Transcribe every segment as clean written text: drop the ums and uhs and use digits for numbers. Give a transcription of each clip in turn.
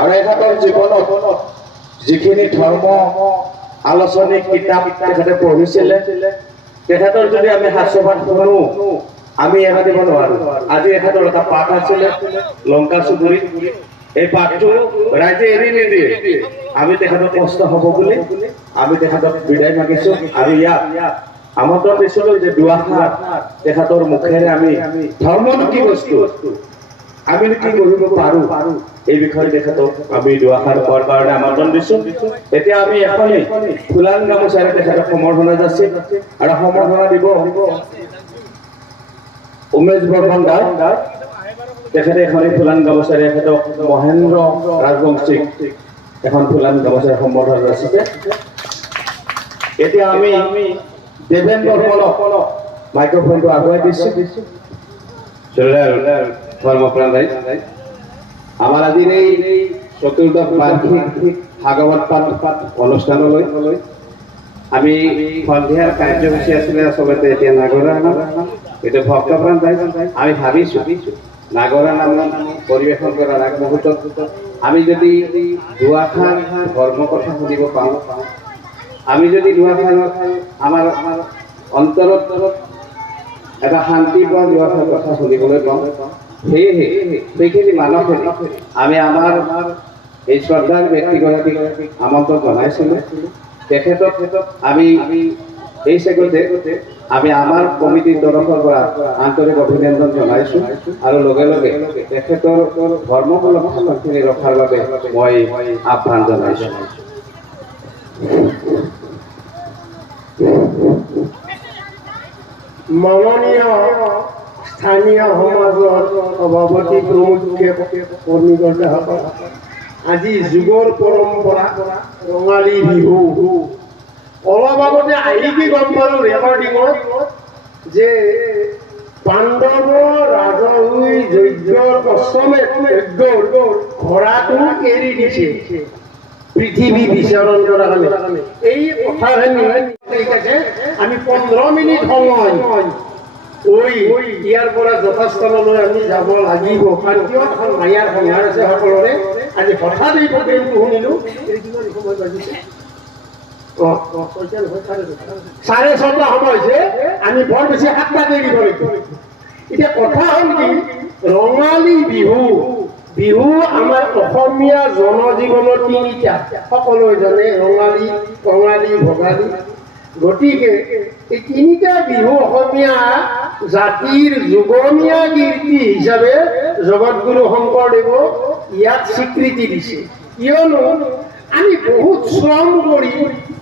আৰু এখেতৰ জীৱনত যিখিনি ধৰ্ম আলোচনী কিতাপ তেখেতে পঢ়িছিলে তেখেতৰ যদি আমি শাস্ত্ৰপাঠ শুনো আমি এৰা দিব নোৱাৰো। আজি এখেতৰ এটা পাঠ আছিলে লংকা চুবুৰীত, এই পাঠটো ৰাইজে এৰি নিদিয়ে। আমি তেখেতৰ কষ্ট হ'ব বুলি আমি তেখেতক বিদায় মাগিছো আৰু ইয়াত আমন্ত্ৰণ দিছিলো যে দুআষাৰ তেখেতৰ মুখেৰে আমি ধৰ্মনো কি বস্তু আমি কি কৰিব পাৰো এই বিষয়ে তেখেতক আমি দুআষাৰ কোৱাৰ কাৰণে আমন্ত্ৰণ দিছো। এতিয়া আমি এখনি ফুলান গামোচাৰে তেখেতক সম্বৰ্ধনা যাচি আৰু সম্বৰ্ধনা দিব উমেশ বৰ্মন দাস। তেখেতে এখনি ফুলান গামোচাৰে তেখেতক মহেন্দ্ৰ ৰাজবংশীক এখন ফুলান গামোচাৰে সম্বৰ্ধনা যাচিছে। এতিয়া আমি দেৱেন বৰ্মনক মাইক্ৰফোনটো আগুৱাই দিছো। ধৰ্মপ্ৰাণ ৰাইজ, আমাৰ আজিৰ এই চতুৰ্দশ বাৰ্ষিক ভাগৱত পাঠ অনুষ্ঠানলৈ আমি সন্ধিয়াৰ কাৰ্যসূচী আছিলে আচলতে এতিয়া নাগৰা নাম, এইটো ভক্তপ্ৰাণ ৰাইজ আমি ভাবিছো নাগৰা নাম পৰিৱেশন কৰাৰ আগ মুহূৰ্তত আমি যদি দুআষাৰ ধৰ্ম কথা শুনিব পাওঁ, আমি যদি দুআষাৰ আমাৰ অন্তৰত এটা শান্তি পোৱা দুআষাৰ কথা শুনিবলৈ পাওঁ, সেয়েহে সেইখিনি মানসেৰে আমি আমাৰ এই শ্ৰদ্ধাৰ ব্যক্তিগৰাকীক আমন্ত্ৰণ জনাইছিলোঁ। তেখেতক আমি এই চেগতে আমি আমাৰ কমিটিৰ তৰফৰ পৰা আন্তৰিক অভিনন্দন জনাইছোঁ আৰু লগে লগে তেখেতৰ ধৰ্মমূলক ভাষণখিনি ৰখাৰ বাবে মই আহ্বান জনাইছোঁ। মাননীয় স্থানীয় সমাজৰ সভাপতি প্ৰমুখ্যে কৰ্মীকৰ্তাসকল, আজি যুগৰ পৰম্পৰা ৰঙালী বিহু। অলপ আগতে আহি কি গম পালোঁ ৰেকৰ্ডিঙত যে পাণ্ডৱ ৰাজহুই যজ্ঞৰ অশ্বমেধ যজ্ঞৰ ঘোঁৰাটো এৰি দিছে পৃথিৱী বিচৰণ কৰাৰ কাৰণে। এই কথাখিনি আমি 15 মিনিট সময় ইয়াৰ পৰা যথাস্থানলৈ আমি যাব লাগিব। কাৰণ কিয় এখন মায়াৰ সংহাৰ আছে সকলোৰে। আজি হঠাৎ এই প্ৰগ্ৰেমটো শুনিলোঁ। সময় বাজিছে 6:30 সময় হৈছে, আমি বৰ বেছি 7টা দেৰি কৰিছোঁ। এতিয়া কথা হ'ল কি, ৰঙালী বিহু বিহু আমাৰ অসমীয়া জনজীৱনৰ 3টা, সকলোৱে জানে ৰঙালী, কঙালী, ভোগালী। গতিকে এই 3টা বিহু অসমীয়া জাতিৰ যুগমীয়া কীৰ্তি হিচাপে জগতগুৰু শংকৰদেৱ ইয়াক স্বীকৃতি দিছে। কিয়নো আমি বহুত শ্ৰম কৰি,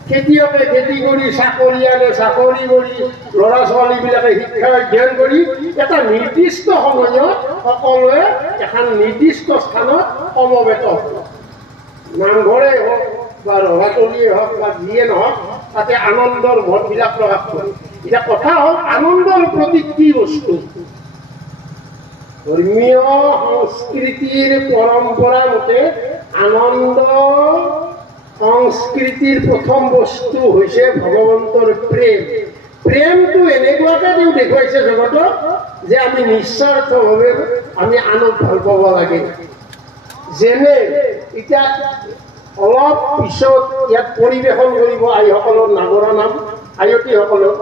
খেতিয়কে খেতি কৰি, চাকৰিয়ালে চাকৰি কৰি, ল'ৰা ছোৱালীবিলাকে শিক্ষা অধ্যয়ন কৰি এটা নিৰ্দিষ্ট সময়ত সকলোৱে এখন নিৰ্দিষ্ট স্থানত সমবেত হয়। নামঘৰে হওক বা ৰভাতলিয়ে হওক বা যিয়ে নহওক, তাতে আনন্দৰ ভোটবিলাক প্ৰকাশ কৰে। এতিয়া কথা হ'ল আনন্দৰ প্ৰতীক কি বস্তু? ধৰ্মীয় সংস্কৃতিৰ পৰম্পৰা মতে আনন্দ সংস্কৃতিৰ প্ৰথম বস্তু হৈছে ভগৱন্তৰ প্ৰেম। প্ৰেমটো এনেকুৱাকৈ তেওঁ দেখুৱাইছে জগতত যে আমি নিস্বাৰ্থভাৱে আমি আনক ভাল পাব লাগে। যেনে এতিয়া অলপ পিছত ইয়াত পৰিৱেশন কৰিব আইসকলৰ নাগৰা নাম, আয়তীসকলক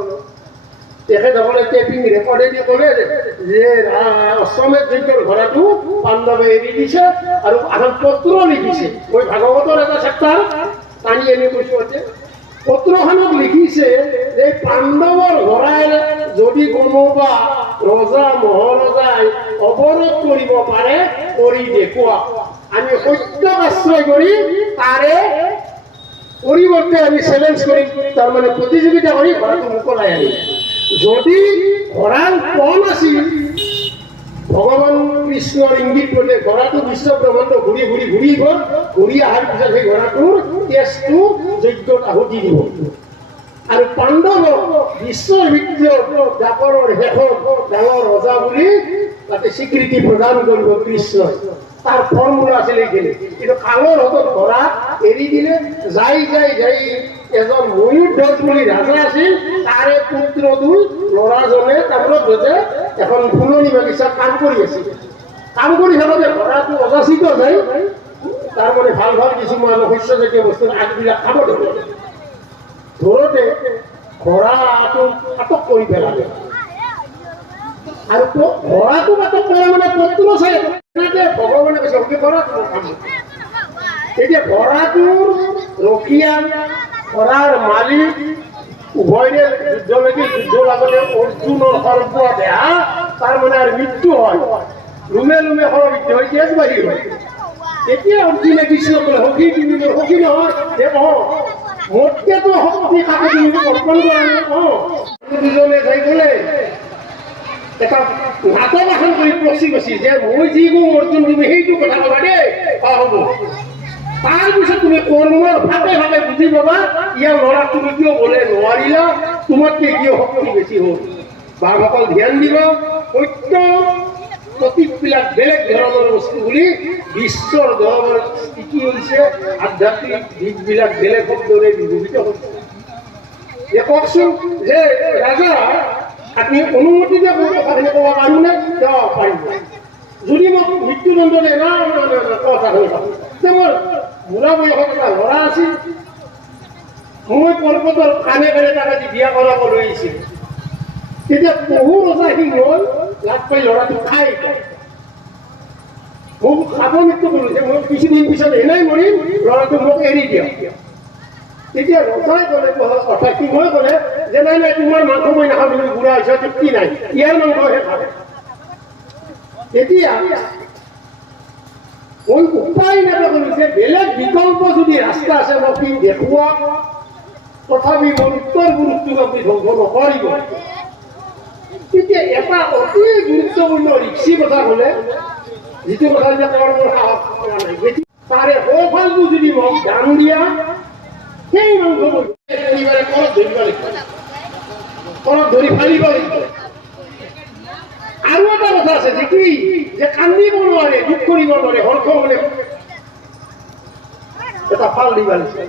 তেখেতসকলে টেপিং ৰেকৰ্ডেদি ক'লে যে অশ্বমেধ যজ্ঞৰ ঘোঁৰাটো পাণ্ডৱে এৰি দিছে আৰু এখন পত্ৰ লিখিছে। মই ভাগৱতৰ এটা চেপ্টাৰ টানি আনি কৈছোঁ। পত্ৰখনত লিখিছে যে পাণ্ডৱৰ ঘোঁৰাই যদি কোনোবা ৰজা মহাৰজাই অৱৰোধ কৰিব পাৰে কৰি দেখুওৱা, আমি সত্যক আশ্ৰয় কৰি তাৰে পৰিৱৰ্তে আমি চেলেঞ্জ কৰিম, তাৰমানে প্ৰতিযোগিতা কৰি ঘোঁৰাটো মোকলাই আনিম। যদি ঘোঁৰাৰ পণ আছিল, ভগৱান কৃষ্ণৰ ইংগিত মতে ঘোঁৰাটো বিশ্ব ব্ৰহ্মাণ্ড ঘূৰি ঘূৰি ঘূৰি গ'ল। ঘূৰি অহাৰ পিছত সেই ঘোঁৰাটোৰ তেজটো যজ্ঞত আহুতি দিব আৰু পাণ্ডৱক বিশ্বৰ ভিতৰত দাপৰৰ শেষত ডাঙৰ ৰজা বুলি তাতে স্বীকৃতি প্ৰদান কৰিব কৃষ্ণই। তাৰ ফৰ্মুলা আছিল এইখিনি। কিন্তু কালৰ হাতত ঘোঁৰা এৰি দিলে। যাই যাই যাই এজন ময়ূৰধ্বজ বুলি ৰাজা আছিল, তাৰে পুত্ৰটো ল'ৰাজনে তাম্ৰধ্বজে এখন ফুলনি বাগিচাত কাম কৰি আছিল। কাম কৰি থাকোঁতে ঘোঁৰাটো অযাচিত যায় কিছুমান শস্যজাতীয় বস্তুৰ আগবিলাক খাব ধৰিলে ধৰোঁতে ঘোঁৰাটো আটক কৰি পেলালে আৰু ঘোঁৰাটো আটক কৰা মানে পত্ৰ চাই এনেকে ভগৱানে কৈছে অতি ঘোঁৰাটো খাম এতিয়া ঘোঁৰাটোৰ ৰখীয়া ঘোঁৰাৰ মালিক উভয়ৰে যুদ্ধ লাগি যুদ্ধ লাগলে অৰ্জুনৰ সৰ্ব দেহা তাৰ মানে আৰু মৃত্যু হয় লুমে লুমে সৰবিদ্ধ হৈ তেজ বাঢ়ি হয় এতিয়া অৰ্জুনে কৃষ্ণ ক'লে সখী তুমি মোৰ সখী নহয় যে মোতকেতো শক্তি কাকে তুমি অৰ্পণ কৰা দুজনে যাই গ'লে এটা নাটক এখন কৰি পচি গৈছি যে মই যি কওঁ অৰ্জুন তুমি সেইটো কথা ক'বা দেই হ'ব তাৰপিছত তুমি কৰ্মৰ ভাগে ভাগে বুজি পাবা ইয়াৰ ল'ৰাক তুমি কিয় ক'লে নোৱাৰিলা তোমাতকে কিয় শক্তি বেছি হ'ল বাঘসকল ধ্যান দিবা সত্য প্ৰতীকবিলাক বেলেগ ধৰণৰ বস্তু বুলি বিশ্বৰ ধৰণৰ স্থিতি হৈছে আধ্যাত্মিক দিশবিলাক বেলেগ শব্দৰে বিভূষিত হৈছে কওকচোন যে ৰাজা আপুনি অনুমতি দিয়ে মোৰ কথাখিনি ক'ব পাৰোঁনে পাৰিম যদি মোক মৃত্যুদণ্ড দিয়ে না কথা যে মোৰ বুঢ়া বয়সত এটা ল'ৰা আছিল মই পৰ্বতৰ কাণে কাণে তাক আজি বিয়া কৰাব লৈ আহিছিল তেতিয়া বহু ৰজা সিংহই লাগ পাই ল'ৰাটো খাই মোক খাব মৃত্যু কৰিছে মই কিছুদিন পিছত এনেই মৰিম ল'ৰাটো মোক এৰি দিয়ক তেতিয়া ৰজাই ক'লে অৰ্থাৎ সিংহই ক'লে যে নাই নাই তোমাৰ মাংস মই নাখাওঁ তুমি বুঢ়া হৈছে তৃপ্তি নাই ইয়াৰ মাংসহে খাব তেতিয়া মই উপায় নাপালোঁ যে বেলেগ বিকল্প যদি ৰাস্তা আছে মোক সি দেখুওৱা তথাপি মোৰ উত্তৰ গুৰুত্বক আপুনি ধ্বংস নকৰিব তেতিয়া এটা অতি গুৰুত্বপূৰ্ণ ৰিক্সি কথা ক'লে যিটো কথা যে তেওঁৰ মোৰ সাহস কৰা নাই তাৰে সৌফালটো যদি মোক দান দিয়া সেই মাংস মই কলত ধৰিব লাগিব কলত ধৰি ফালিব লাগিব আৰু এটা কথা আছে যে কি যে কান্দিব নোৱাৰে দুখ কৰিব নোৱাৰে হৰ্ষ হ'লে এটা ফাল দিব লাগিছে